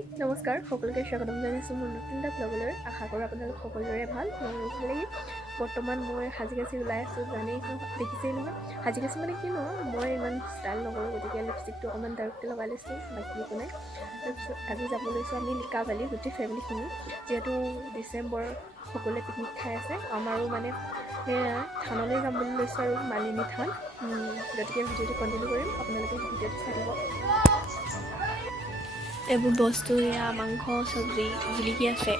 নমস্কাৰ সকলোকে স্বাগতম জনাইছোঁ মোৰ নতুন এটা ব্লগলৈ। আশা কৰোঁ আপোনালোক সকলোৰে ভাল। মোৰ ভাল লাগি বৰ্তমান মই সাজি-কাচি ওলাই আছোঁ। জানেই দেখিছেই নহয়, সাজি-কাচি মানে কি নহয়, মই ইমান ষ্টাইল নকৰোঁ, গতিকে লিপষ্টিকটো অকণমান ডাৰ্ককৈ লগাই লৈছোঁ, বাকী একো নাই। তাৰপিছত আজি যাব লৈছোঁ আমি লিকাবালি গোটেই ফেমিলিখিনি, যিহেতু ডিচেম্বৰ সকলোৱে পিকনিক খাই আছে। আমাৰো মানে থানলৈ যাম বুলি লৈছোঁ আৰু মালিনী থান। গতিকে ভিডিঅ'টো কণ্টিনিউ কৰিম, আপোনালোকে ভিডিঅ'টো চাই থাকক। এইবোৰ বস্তু এয়া মাংস চব্জি জিলিকি আছে।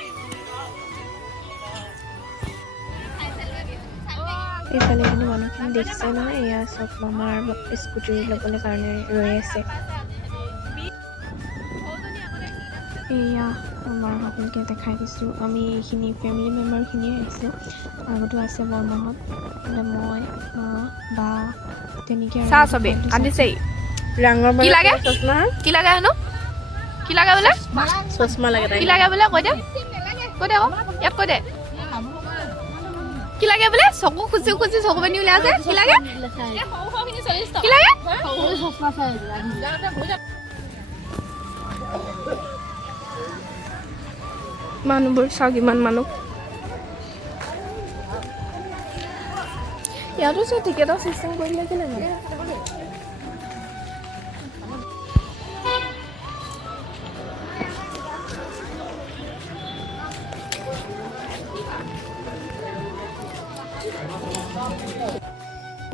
এইফালে কিন্তু মানুহখিনি দেখিছে নহয়, এয়া চব মামাৰ স্কুটি ল'বলৈ কাৰণে ৰৈ আছে। এয়া আমাৰ সকলোকে দেখাই দিছোঁ, আমি এইখিনি ফেমিলি মেম্বাৰখিনিয়ে আহিছোঁ। আগতো আছে বৰমাহঁত, মই মা বা তেনেকৈ আৰু চবেই আনিছেই। কি লাগে চশমা কি লাগে হেনো কি লাগে বোলে চশমা লাগে কি লাগে বোলে কৈ দে আকৌ ইয়াত কৈ দে কি লাগে বোলে চকু খুচি খুচি চকু পানী ওলাই আছে। কি লাগে কি লাগে মানুহবোৰ চাওক ইমান মানুহ। ইয়াতো চোৱা টিকেটৰ চিষ্টেম কৰি দিলে কেলে মানে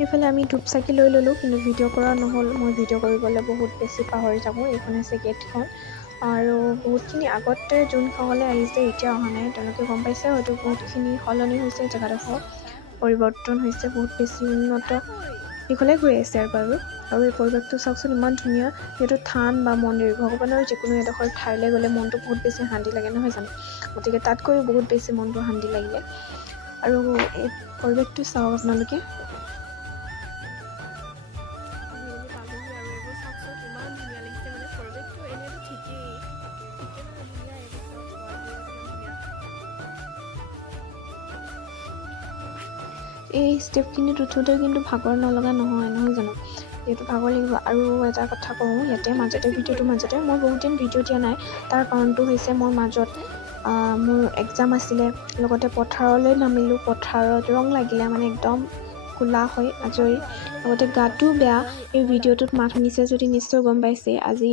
এইফালে আমি ধূপ চাকি লৈ ল'লোঁ, কিন্তু ভিডিঅ' কৰা নহ'ল। মই ভিডিঅ' কৰিবলৈ বহুত বেছি পাহৰি থাকোঁ। এইখন হৈছে গেটখন, আৰু বহুতখিনি আগতে যোনসকলে আহিছে এতিয়া অহা নাই, তেওঁলোকে গম পাইছে হয়তো বহুতখিনি সলনি হৈছে, জেগাডোখৰ পৰিৱৰ্তন হৈছে, বহুত বেছি উন্নত দিশলৈ গৈ আছে বাৰু। আৰু এই পৰিৱেশটো চাওকচোন ইমান ধুনীয়া। যিহেতু থান বা মন্দিৰ, ভগৱানৰ যিকোনো এডোখৰ ঠাইলৈ গ'লে মনটো বহুত বেছি শান্তি লাগে নহয় জানো, গতিকে তাত গৈ বহুত বেছি মনটো শান্তি লাগিলে। আৰু এই পৰিৱেশটো চাওক আপোনালোকে। এই ষ্টেপখিনিত উঠোঁতে কিন্তু ভাগৰ নলগা নহয় জানো, যিহেতু ভাগৰ লাগিব। আৰু এটা কথা কওঁ, ইয়াতে ভিডিঅ'টোৰ মাজতে মই বহুত দিন ভিডিঅ' দিয়া নাই। তাৰ কাৰণটো হৈছে মোৰ মাজত মোৰ এক্সাম আছিলে, লগতে পথাৰলৈ নামিলোঁ। পথাৰত ৰং লাগিলে মানে একদম কোলা হৈ আজৰি, লগতে গাটো বেয়া। এই ভিডিঅ'টোত মাত শুনিছে যদি নিশ্চয় গম পাইছে। আজি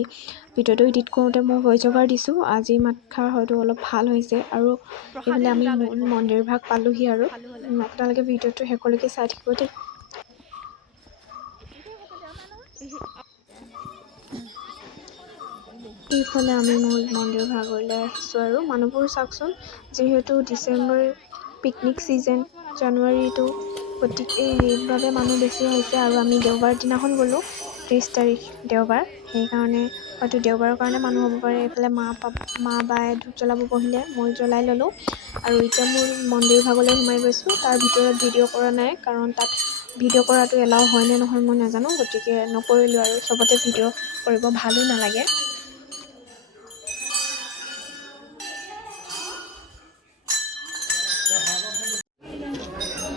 ভিডিঅ'টো এডিট কৰোঁতে মই ভইচ অভাৰ দিছোঁ। আজি মাতষাৰ হয়তো অলপ ভাল হৈছে। আৰু এইফালে আমি মন্দিৰ ভাগ পালোঁহি, আৰু আপোনালোকে ভিডিঅ'টো শেষলৈকে চাই থাকিব দেই। এইফালে আমি মন্দিৰ ভাগলৈ আহিছোঁ, আৰু মানুহবোৰ চাওকচোন। যিহেতু ডিচেম্বৰ পিকনিক ছিজন, জানুৱাৰীটো, গতিকে সেইবাবে মানুহ বেছি হৈছে। আৰু আমি দেওবাৰ দিনাখন গ'লোঁ, 30 তাৰিখ দেওবাৰ, সেইকাৰণে হয়তো দেওবাৰৰ কাৰণে মানুহ হ'ব পাৰে। এইফালে মা বাই ধূপ জ্বলাব বহিলে, মই জ্বলাই ল'লোঁ। আৰু এতিয়া মোৰ মন্দিৰ ভাগলৈ সোমাই গৈছোঁ। তাৰ ভিতৰত ভিডিঅ' কৰা নাই, কাৰণ তাত ভিডিঅ' কৰাটো এলাও হয় নে নহয় মই নাজানো, গতিকে নকৰিলোঁ। আৰু চবতে ভিডিঅ' কৰিব ভালো নালাগে।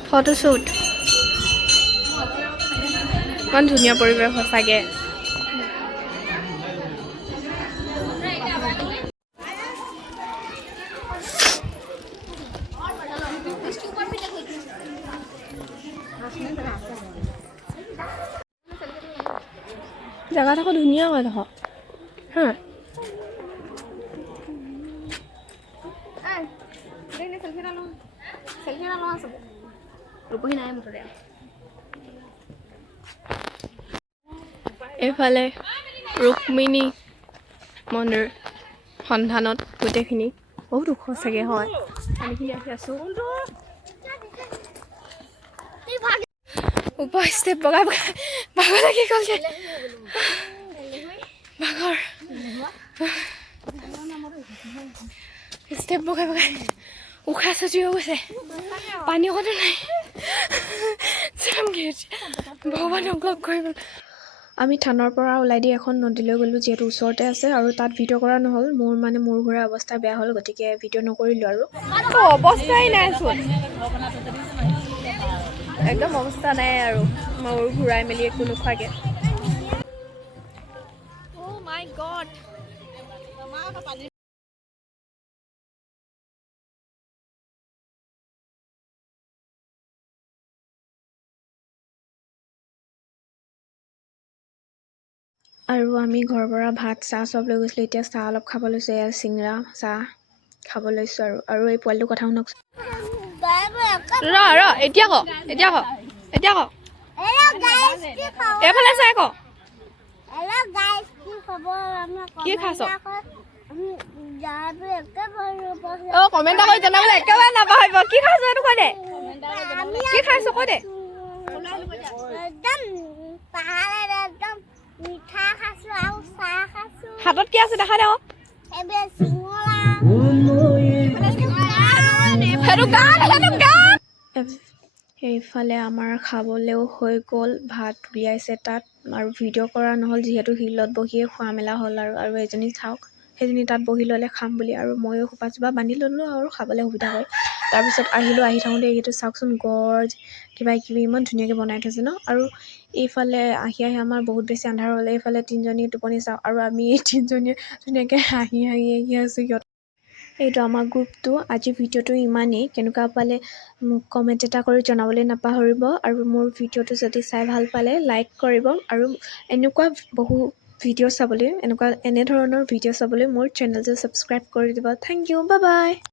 ফটোশ্বুট ইমান ধুনীয়া পৰিৱেশ সঁচাকৈ। জেগাত আকৌ ধুনীয়া হয় দেখোন হা। এইফালে ৰুক্মিণী মন্দিৰ সন্ধানত গোটেইখিনি বহুত ওখ চাগে হয়। আমিখিনি আহি আছোঁ ওপৰ ষ্টেপ বগাই ভাগৰ লাগি গ'ল যে ভাগৰ ষ্টেপ বগাই উশাহ চুটি হৈ গৈছে। পানী অকণো নাই। ভগৱানক লগ কৰিব। আমি থানৰ পৰা ওলাই দি এখন নদীলৈ গ'লোঁ, যিহেতু ওচৰতে আছে। আৰু তাত ভিডিঅ' কৰা নহ'ল, মোৰ মূৰ ঘূৰা অৱস্থা বেয়া হ'ল, গতিকে ভিডিঅ' নকৰিলোঁ। আৰু অৱস্থাই নাইচোন, একদম অৱস্থা নাই আৰু মূৰ ঘূৰাই মেলি একো নোখোৱাকৈ। আৰু আমি ঘৰৰ পৰা ভাত চাহ চব লৈ গৈছিলোঁ। এতিয়া চাহ অলপ খাব লৈছোঁ, এয়া চিংৰা চাহ খাব লৈছোঁ। আৰু এই পোৱালিটোৰ কথা শুনকচোন। এতিয়া ক এইফালে চাই ক কি খাইছ? কমেণ্ট কৰি জনাবলৈ একেবাৰে নাপাহৰিব। কি খাইছ এইটো কৈ দে, কি খাইছ কৈ দে। হাতত কি আছে দেখা দে। সেইফালে আমাৰ খাবলৈও হৈ গ'ল, ভাত উলিয়াইছে তাত আৰু ভিডিঅ' কৰা নহ'ল যিহেতু শিলত বহিয়ে খোৱা মেলা হ'ল। আৰু এজনী চাওক, সেইজনী তাত বহি ল'লে খাম বুলি, আৰু ময়ো সোপা চোপা বান্ধি ল'লোঁ আৰু খাবলৈ সুবিধা হয়। তাৰপিছত আহি থাকোঁতে এইটো চাওকচোন, গড় কিবা কিবি ইমান ধুনীয়াকৈ বনাই থৈছে ন। আৰু এইফালে আহি আমাৰ বহুত বেছি আন্ধাৰ হ'লে, এইফালে তিনিজনী টোপনি চাওঁ আৰু আমি তিনিজনীয়ে ধুনীয়াকৈ হাঁহি আছোঁ সিহঁত। এইটো আমাৰ গ্ৰুপটো। আজি ভিডিঅ'টো ইমানেই, কেনেকুৱা পালে মোক কমেণ্ট এটা কৰি জনাবলৈ নাপাহৰিব। আৰু মোৰ ভিডিঅ'টো যদি চাই ভাল পালে লাইক কৰিব, আৰু এনেকুৱা বহু ভিডিঅ' চাবলৈ, এনেধৰণৰ ভিডিঅ' চাবলৈ মোৰ চেনেলটো ছাবস্ক্ৰাইব কৰি দিব। Thank you, bye by.